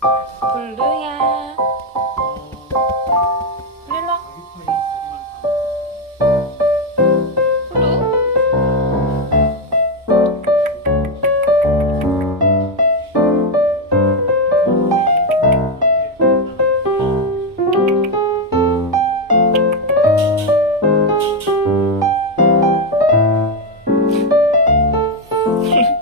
블루야. 블루 일로 와. 블루.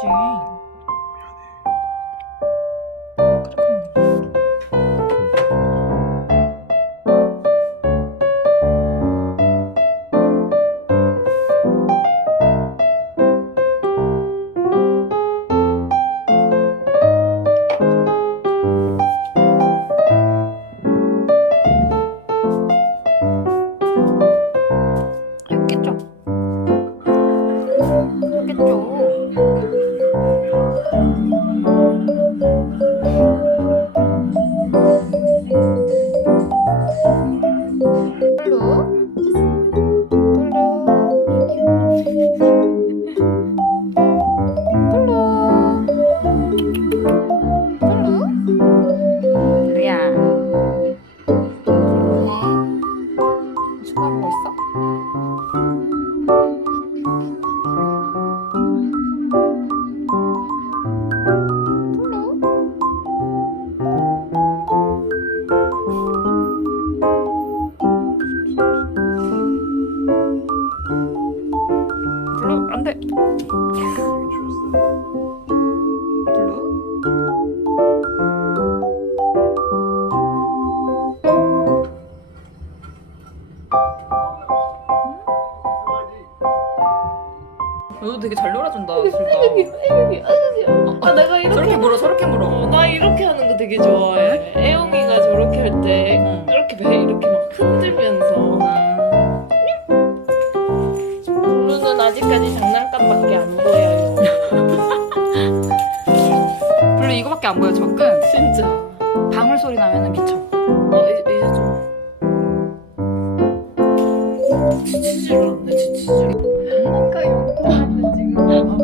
菊。 잘 놀아준다 아 내가 이렇게 저렇게 물어 저렇게 물어 어, 나 이렇게 하는 거 되게 좋아해. 애용이가 저렇게 할 때 응. 이렇게 배 이렇게 막 흔들면서 블루는 아직까지 장난감밖에 안 보여요. 블루 이거밖에 안 보여 적금 진짜. 방울 소리 나면은 미쳐 어 이제, 이제 좀. 지치지를 않네 지치지를. 그러니까 용도하는 지금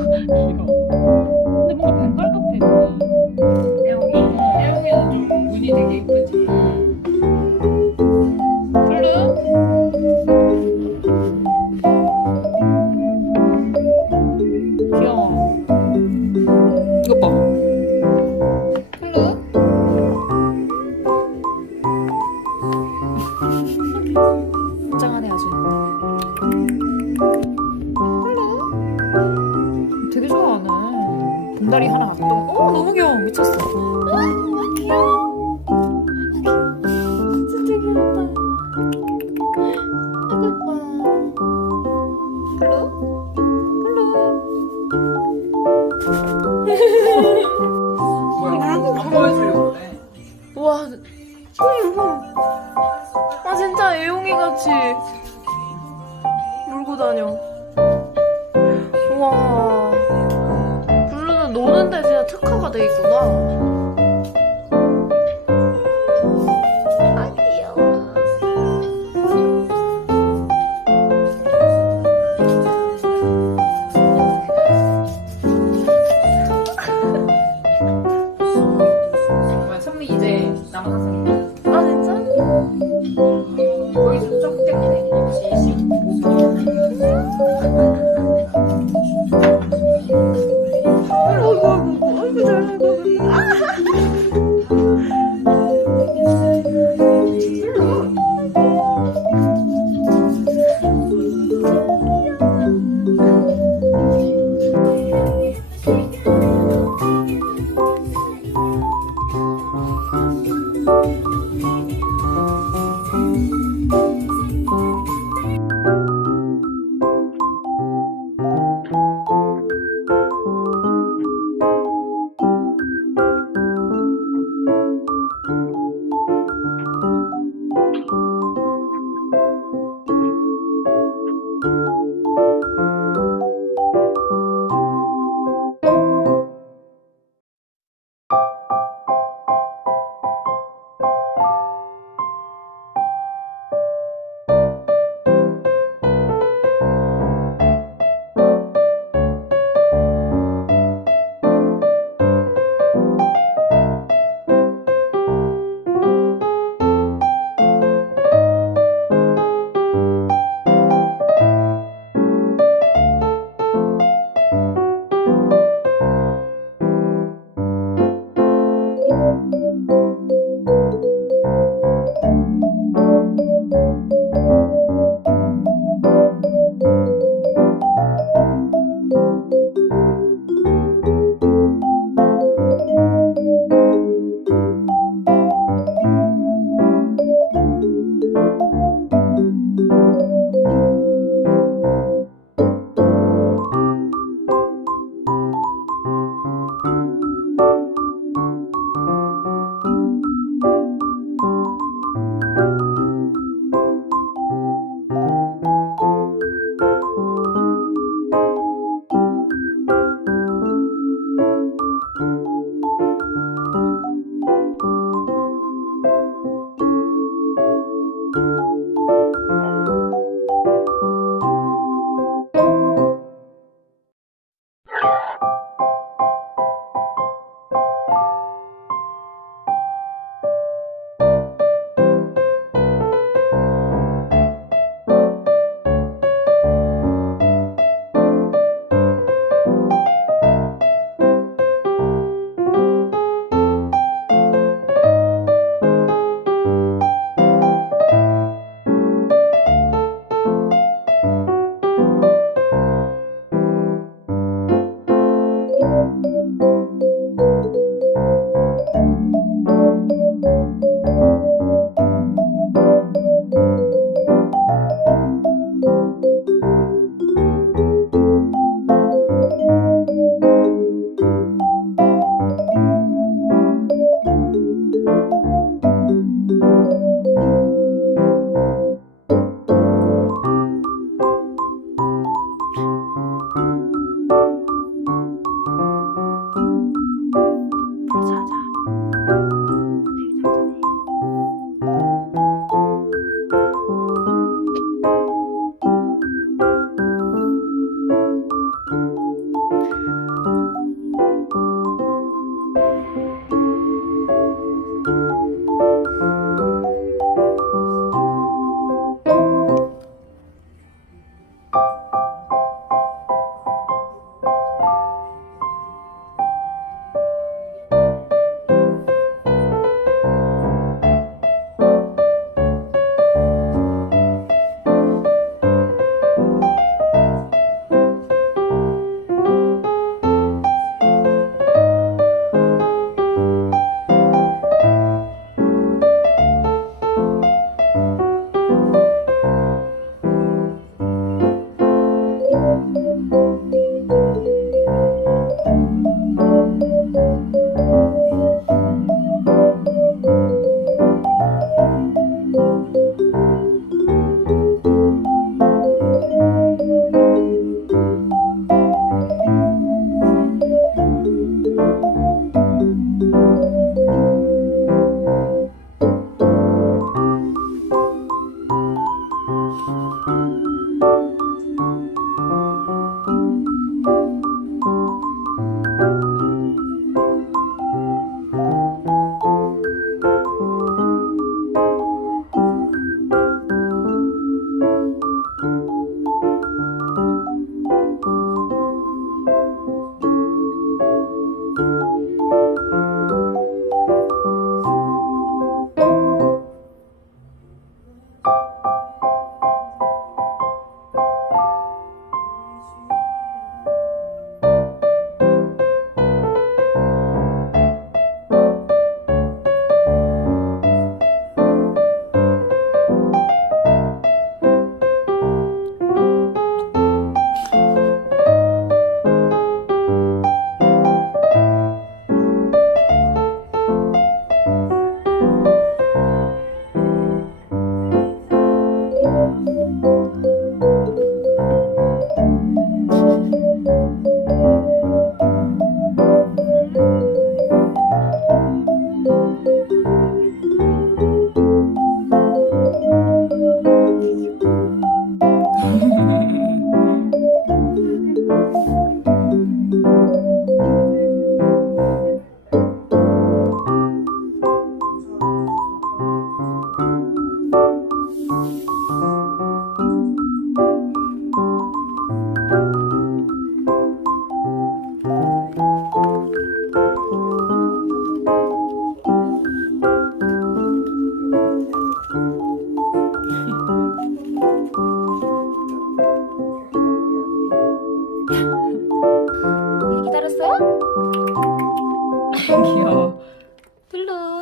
블루.